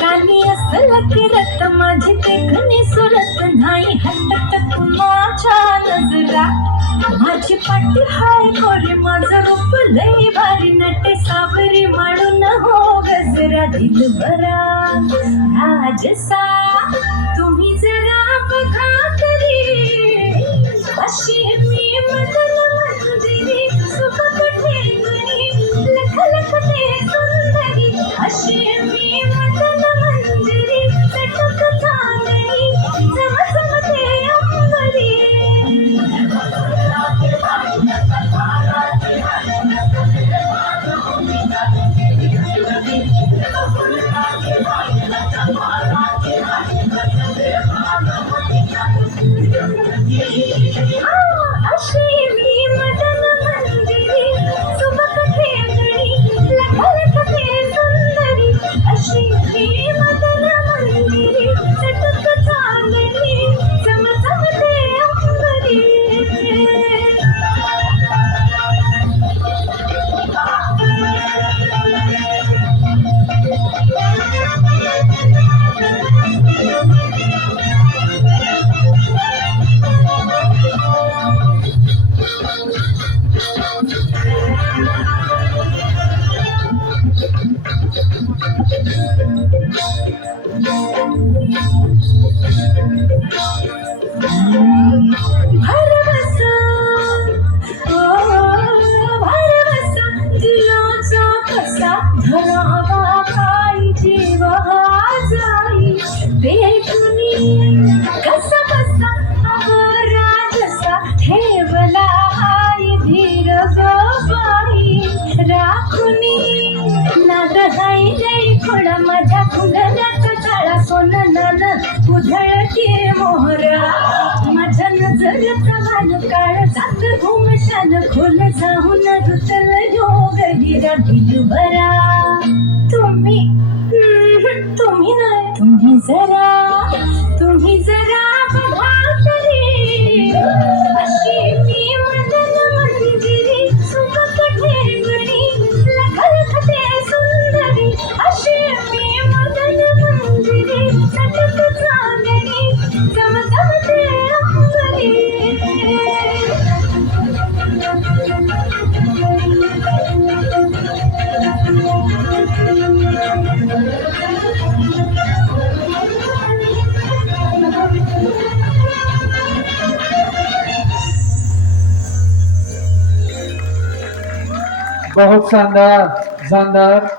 कानी असल किरत माझी देखणी सुरत नाही हटत माझ्या नजरा माझी पाठी हाय गोरी माझं रूप लई भारी नटे सावरी म्हणून हो गजरा दिलबरा राजसा तुम्ही जरा बघा तरी अशी मी मदन मंदिरी सुखत ठेंगणी लख लख ते सुंदरी अशी मी मदन मंदिरी चटक चांदणी चम चम ते अंबरी अशी मी मदन मंदिरी सुबक ठेंगणी लख लख ते सुंदरी अशी मी मदन मंदिरी चटक चांदणी चम चम ते अंबरी भरवसा भरवसा दिलाचा कसा धरावा काय जीव हा जाई भेटुनी कसा कसा राजसा ठेवला हाय धीर गोबाई राखुनी नाद नाही लई खोडा माझ्या फुलण्याचा चाळा सोननान उधळती मोहरा माझ्या नजरेचा भान काळ जात घुमशान खोल जाऊन रुतल योग हिरा दिलबरा तुम्ही तुम्ही नाही तुम्ही जरा बघा तरी अशी मी मदन मंदिरी सुबक ठेंगणी लख लख ते सुंदरी अशी मी मदन मंदिरी चटक चांदणी चम चम ते अंबरी बहुत शानदार शानदार।